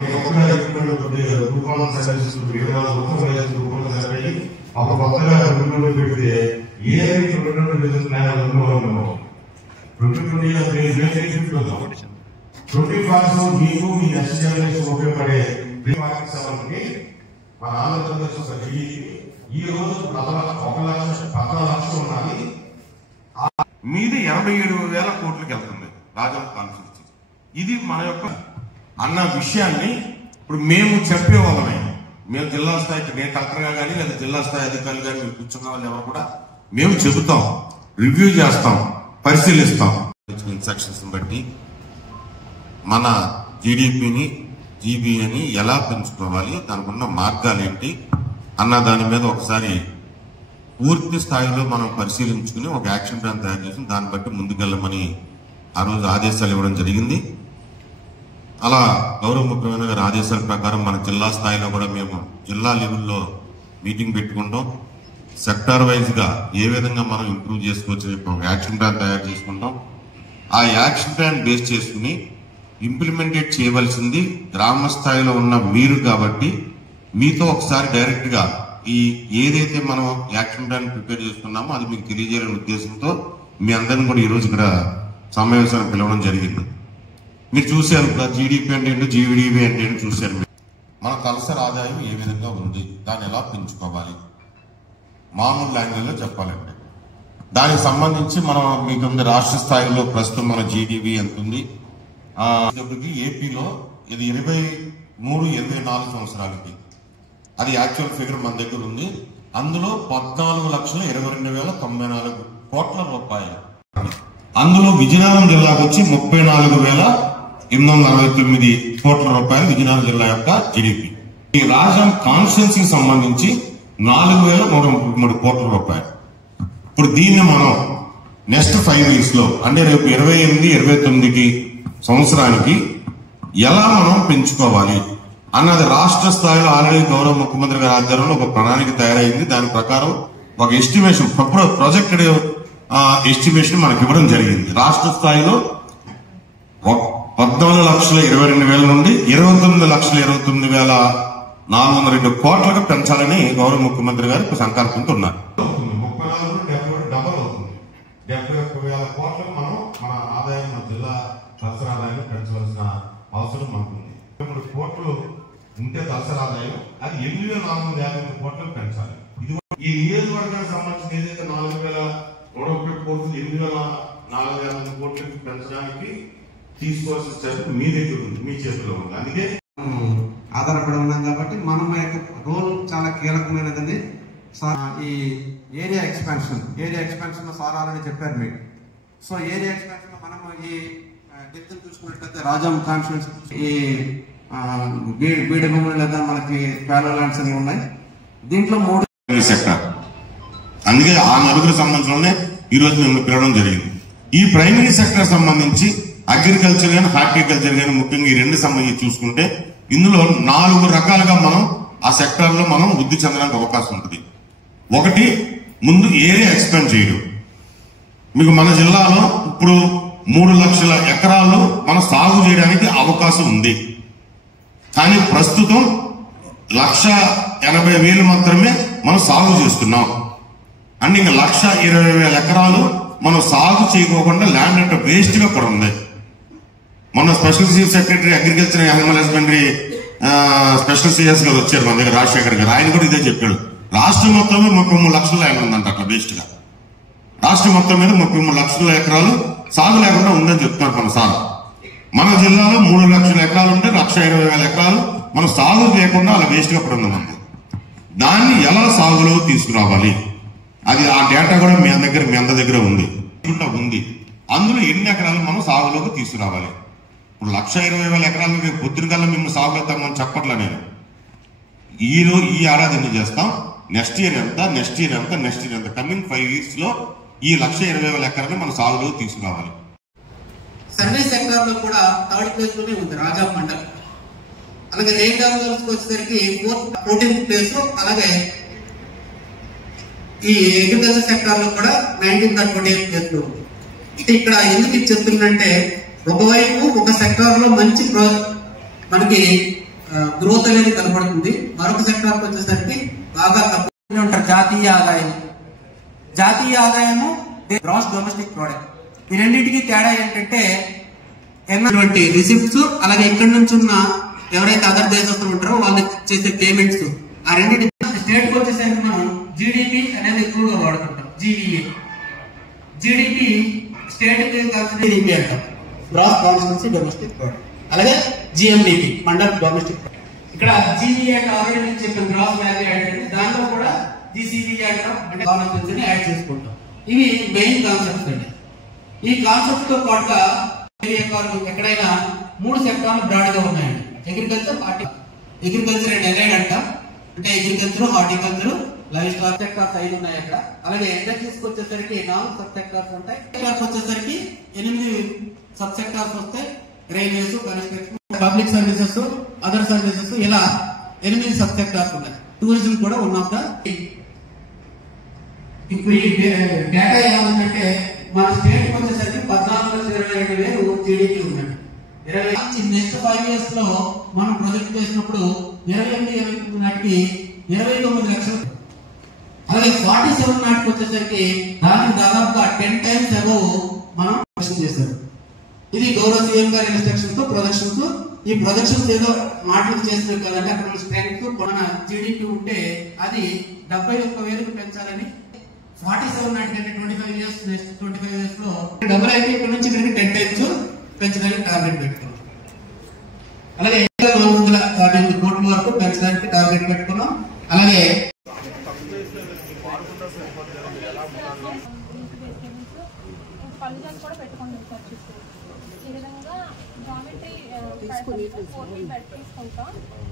అప్పుడు కొత్తగా పెడితే ఏ మీకు మీ నెక్స్ట్ జనరేషన్ ఉపయోగపడే మన ఆంధ్రప్రదేశ్ ఒక జీడీపీ ఈ రోజు 1,14 లక్షలు ఉండాలి. మీది 87,000 కోట్లకి వెళ్తుంది రాజం కాన్స్టిట్యూన్సీ. ఇది మన యొక్క అన్న విషయాన్ని ఇప్పుడు మేము చెప్పేవాళ్ళమే. మేము జిల్లా స్థాయికి నేను కలెక్టర్గా కానీ లేదా జిల్లా స్థాయి అధికారులు కానీ మీరు కూర్చున్న వాళ్ళు ఎవరు కూడా మేము చెబుతాం, రివ్యూ చేస్తాం, పరిశీలిస్తాం. ఇన్స్ట్రక్షన్స్ బట్టి మన జీడీపీని జీబీని ఎలా పెంచుకోవాలి, దానికి ఉన్న మార్గాలు ఏంటి అన్న దాని మీద ఒకసారి పూర్తి స్థాయిలో మనం పరిశీలించుకుని ఒక యాక్షన్ ప్లాన్ తయారు చేసి దాన్ని బట్టి ముందుకెళ్ళమని ఆ రోజు ఆదేశాలు ఇవ్వడం జరిగింది. అలా గౌరవ ముఖ్యమంత్రి గారి ఆదేశాల ప్రకారం మన జిల్లా స్థాయిలో కూడా మేము జిల్లా లెవెల్లో మీటింగ్ పెట్టుకుంటాం. సెక్టార్ వైజ్ గా ఏ విధంగా మనం ఇంప్రూవ్ చేసుకోవచ్చు ఒక యాక్షన్ ప్లాన్ తయారు చేసుకుంటాం. ఆ యాక్షన్ ప్లాన్ బేస్ చేసుకుని ఇంప్లిమెంటేట్ చేయవలసింది గ్రామ స్థాయిలో ఉన్న మీరు కాబట్టి మీతో ఒకసారి డైరెక్ట్ గా ఈ ఏదైతే మనం యాక్షన్ ప్లాన్ ప్రిపేర్ చేసుకున్నామో అది మీకు తెలియజేయాలనే ఉద్దేశంతో మీ అందరిని కూడా ఈ రోజు ఇక్కడ సమావేశాన్ని పిలవడం జరిగింది. మీరు చూశారు జీడీపీ అంటే ఏంటో జీవీడీపీ అంటే ఏంటో చూశారు. మన తలసరి ఆదాయం ఏ విధంగా ఉంది, దాన్ని ఎలా పెంచుకోవాలి మామూలు లాంగ్వేజ్ లో చెప్పాలంటే దానికి సంబంధించి మనం మీకు రాష్ట్ర స్థాయిలో ప్రస్తుతం మన జీడీపీ ఎంత ఉంది. ఏపీలో ఇది 23-24 సంవత్సరాలకి అది యాక్చువల్ ఫిగర్ మన దగ్గర ఉంది. అందులో 14,22,094 కోట్ల రూపాయలు. అందులో విజయనగరం జిల్లాకు వచ్చి 34,849 కోట్ల రూపాయలు విజయనగరం జిల్లా యొక్క జీడీపీ. ఈ రాజం కాన్స్టిట్యున్సీకి సంబంధించి 4,133 కోట్ల రూపాయలు. ఇప్పుడు దీన్ని మనం నెక్స్ట్ 5 years లో అంటే రేపు 28-29 సంవత్సరానికి ఎలా మనం పెంచుకోవాలి అన్నది రాష్ట్ర స్థాయిలో ఆల్రెడీ గౌరవ ముఖ్యమంత్రి గారి ఆధ్వర్యంలో ఒక ప్రణాళిక తయారైంది. దాని ప్రకారం ఒక ఎస్టిమేషన్ ప్రొజెక్టెడ్ ఎస్టిమేషన్ మనకి ఇవ్వడం జరిగింది. రాష్ట్ర స్థాయిలో 14,22,000 నుండి 29,29,402 కోట్లకు పెంచాలని గౌరవ ముఖ్యమంత్రి గారు సంకల్పంతో ఉన్నారు. 71,000 కోట్లకు మనం మన ఆదాయం మన జిల్లా తలసరి ఆదాయం పెంచవలసిన అవసరం మనకుంది. 3 కోట్లు ఉంటే తలసరి ఆదాయం అది 8,450 కోట్లకు పెంచాలి. ఇది ఈ నియోజకవర్గానికి సంబంధించిన ఏదైతే 4,130 కోట్లు 8,450 కోట్లకి పెంచడానికి తీసుకోవాల్సిన చర్య మీ దగ్గర ఉంది, మీ చేతిలో ఉంది. అందుకే ఆధారపడి ఉన్నాం కాబట్టి మనం యొక్క రోల్ చాలా కీలకమైనదని ఈ ఏరియా ఎక్స్పాన్షన్ లో సారాలని చెప్పారు మీరు. సో ఏరియా ఎక్స్పాన్షన్ లో మనం ఈ డెప్త్ చూసుకున్నట్లయితే రాజం కాన్స్టిట్యున్సీ ఈ బీడభూములు లేదా మనకి ప్యాలో ల్యాండ్స్ అని ఉన్నాయి. దీంట్లో 3 సెక్టర్, అందుకే ఆ 4 సంబంధించిన ఈ రోజు మేము పిలవడం జరిగింది. ఈ ప్రైమరీ సెక్టర్ సంబంధించి అగ్రికల్చర్ కానీ హార్టికల్చర్ కానీ ముఖ్యంగా ఈ 2 సంబంధించి చూసుకుంటే ఇందులో 4 రకాలుగా మనం ఆ సెక్టర్ లో మనం వృద్ధి చెందడానికి అవకాశం ఉంటుంది. ఒకటి ముందు ఏరియా ఎక్స్పాండ్ చేయడం. మీకు మన జిల్లాలో ఇప్పుడు 3 లక్షల ఎకరాలు మనం సాగు చేయడానికి అవకాశం ఉంది. కానీ ప్రస్తుతం 1,80,000 మాత్రమే మనం సాగు చేస్తున్నాం. అంటే ఇంకా 1,20,000 ఎకరాలు మనం సాగు చేయకోకుండా ల్యాండ్ అంటే వేస్ట్ గా కూడా ఉంది. మొన్న special chief secretary agriculture animal husbandry special CS గారు వచ్చారు మన దగ్గర, రాజశేఖర్ గారు. ఆయన కూడా ఇదే చెప్పాడు. రాష్ట్రం మొత్తంలో 33 లక్షల ల్యాండ్ ఉందంట అట్లా వేస్ట్ గా. రాష్ట్రం మొత్తం మీద 33 లక్షల ఎకరాలు సాగు లేకుండా ఉందని చెప్తున్నారు మన సార్. మన జిల్లాలో 3 లక్షల ఎకరాలు ఉంటే 1,20,000 ఎకరాలు మనం సాగు చేయకుండా అలా వేస్ట్ గా పడి ఉంది. దాన్ని ఎలా సాగులో తీసుకురావాలి అది ఆ డేటా కూడా మీ అందరి దగ్గర ఉంది. అందులో ఎన్ని ఎకరాలు మనం సాగులోకి తీసుకురావాలి. ఇప్పుడు 1,20,000 ఎకరాలు రేపు పొద్దున కల్లా మేము సాగు ఎత్తామని చెప్పట్లే నేను. ఈ ఏడాది ఎన్ని చేస్తాం, నెక్స్ట్ ఇయర్ ఎంత కమింగ్ 5 years లో ఈ 1,20,000 ఎకరాలు మన సాగులో తీసుకురావాలి. సర్వీస్ సెక్టర్ లో కూడా 3rd ప్లేస్ లోనే ఉంది రాజం మండల్. అలాగే రెయిన్ డామ్స్ వచ్చేసరికి 14th ప్లేస్ లో, అలాగే ఈ అగ్రికల్చర్ సెక్టర్ లో కూడా 19th and 20th ప్లేస్ లో ఉంది. ఇక్కడ ఎందుకు చెప్తుందంటే ఒకవైపు ఒక సెక్టర్ లో మంచి మనకి గ్రోత్ అనేది కనబడుతుంది. మరొక సెక్టార్ వచ్చేసరికి బాగా తక్కువ ఉంటారు. జాతీయ ఆదాయము గ్రాస్ డొమెస్టిక్ ప్రోడక్ట్. ఈ రెండింటికి తేడా ఏంటంటే ఎన్నటువంటి రిసిప్ట్స్, అలాగే ఇక్కడి నుంచి ఉన్న ఎవరైతే అదర్ దేశస్తులు ఉంటారో వాళ్ళకి చేసే పేమెంట్స్, ఆ రెండింటి స్టేట్ కి వచ్చేసరికి మనం జీడిపి అనేది ఎక్కువగా వాడుతుంటాం. జీడిపి స్టేట్ జీడిపి అంటాం, గ్రాస్ కాన్స్టిట్యూన్సీ డొమెస్టిక్ ప్రోడక్ట్. అలాగే జిఎండిపి మండల్ డొమెస్టిక్ ప్రోడక్ట్. ఇక్కడ జీబీ అంటే ఆల్రెడీ నేను చెప్పిన గ్రాస్ వాల్యూ యాడ్ అంటే దాంట్లో కూడా జీసీబీ అంటాం, అంటే కాన్స్టిట్యూన్సీ యాడ్ చేసుకుంటాం. ఇవి మెయిన్ కాన్సెప్ట్స్ అండి. ఈ కాన్సెప్ట్ తో పాటుగా ఎక్కడైనా 3 సెక్టార్లు బ్రాడ్ గా ఉన్నాయండి. అగ్రికల్చర్ అండ్ ఎలైడ్ అంటాం, అంటే agriculture, horticulture, live stock sectors 5 ఉన్నాయి అక్కడ. అలాగే ఇండస్ట్రీస్ వచ్చేసరికి 4 సబ్ సెక్టార్స్ ఉంటాయి. సెక్టార్స్ వచ్చేసరికి 8 సబ్ సెక్టార్స్ వస్తాయి. Railways, construction, public services, other services, ఇలా 8 సబ్ సెక్టార్స్ ఉన్నాయి. టూరిజం కూడా వన్ ఆఫ్ ద. ఇప్పుడు ఈ డేటా ఏమంటే మన స్టేట్ వచ్చేసరికి 14,22,000 జీడీపీ ఉందండి. నెక్స్ట్ 5 years లో మనం ప్రొజెక్ట్ చేసినప్పుడు 28 నాటికి 29 లక్షలు. అలాగే 47 నాటికి వచ్చేసరికి దానికి దాదాపుగా 10 times అబౌవ్ మనం ప్రొజెక్ట్ చేశారు. ఇది గౌరవ సీఎం గారి ఇన్స్ట్రక్షన్స్ తో ప్రొజెక్షన్స్. ఈ ప్రొజెక్షన్స్ ఏదో మాటలు చేసినారు కదంటే అక్కడ స్ట్రెంగ్త్ మన జీడీపీ ఉంటే అది 71,000కు పెంచాలని 47 నాటికంటే 25 years నెక్స్ట్ 25 years లో డబుల్ అయితే ఇక్కడ నుంచి 10 times పెంచడానికి టార్గెట్ పెట్టుకున్నాం. అలాగే 440 కోట్ల వరకు పెంచడానికి టార్గెట్ పెట్టుకున్నాం. అలాగే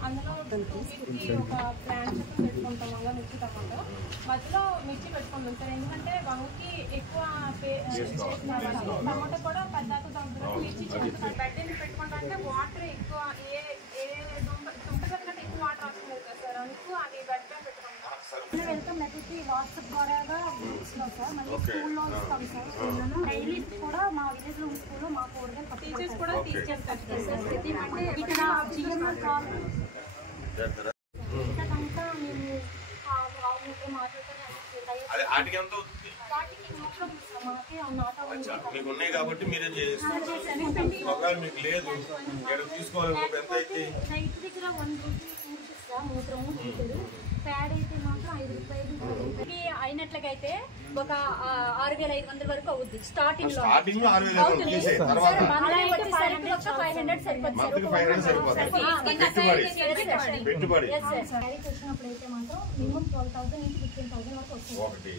అందులో ఒక ప్లాంట్ పెట్టుకుంటాం. వంగ మిర్చి, టమాటో మధ్యలో మిర్చి పెట్టుకుంటాం సార్. ఎందుకంటే వంగకి ఎక్కువ టమాటో కూడా పెద్దాకు తగ్గుతుంది. మిర్చి బెడ్డీని పెట్టుకుంటాం అంటే వాటర్ ఎక్కువ దుంప కంటే ఎక్కువ వాటర్ అవసరం లేదు కదా సార్. అందుకు అది బెడ్ పెట్టుకుంటాం. వెళ్తాం మెథడ్కి వాట్సాప్ ద్వారా ఇస్తున్నాం సార్. మళ్ళీ స్కూల్లో ఇస్తాం సార్. డైలీ కూడా మా విలేజ్ లో స్కూల్లో మా కూరగాయలు టీచర్స్ కూడా తీసుకెళ్తారు సార్. ప్రతి మండే ఇక్కడ జిఎంఆర్ కాల్ ఇదంతా మేము మీకు ఉన్నాయి కాబట్టి మీరే చేస్తారు. ఒకవేళ మీకు లేదు తీసుకోవాలి. రైతు దగ్గర 1 రూపీ మూత్రము ప్యాడ్ అయితే మాత్రం 5 రూపాయలు అయినట్లయితే ఒక 6,500 వరకు అవుద్ది స్టార్టింగ్ లో. 500 వచ్చినప్పుడు అయితే మాత్రం మినిమం 12,000 నుంచి 15,000 వరకు వస్తుంది.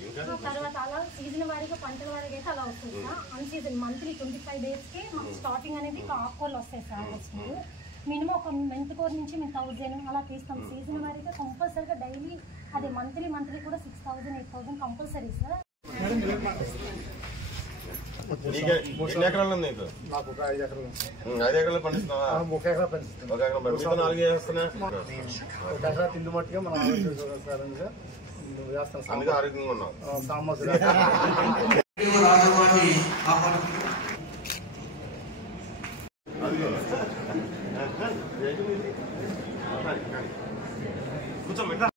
తర్వాత అలా సీజన్ వారీగా పంటల వారికి అయితే అలా వస్తుంది సార్. అన్ సీజన్ మంత్లీ 25 days కి మాకు స్టార్టింగ్ అనేది ఆకుకూరలు వస్తాయి సార్. వస్తుంది మినిమం ఒక మెంతికూర నుంచి మేము 1,000 అలా తీస్తాం. సీజన్ వారీగా కంపల్సరీగా డైలీ అదే మంత్లీ కూడా 6,000 8,000 కంపల్సరీ సార్. ఎన్ని ఎకరాలు ఉంది నీకు? నాకు ఒక 5 ఎకరాలు. 5 ఎకరాలు పండిస్తున్నావా? 1 ఎకరా పండిస్తున్నాను. 1 ఎకరం పండిస్తున్నా. 4 చేస్తున్నా. 1 ఎకరా తిండి మట్టుగా మనం వేస్తాం. అందుకే ఆరోగ్యంగా ఉన్నాం. సాంబార్ రాజవాణి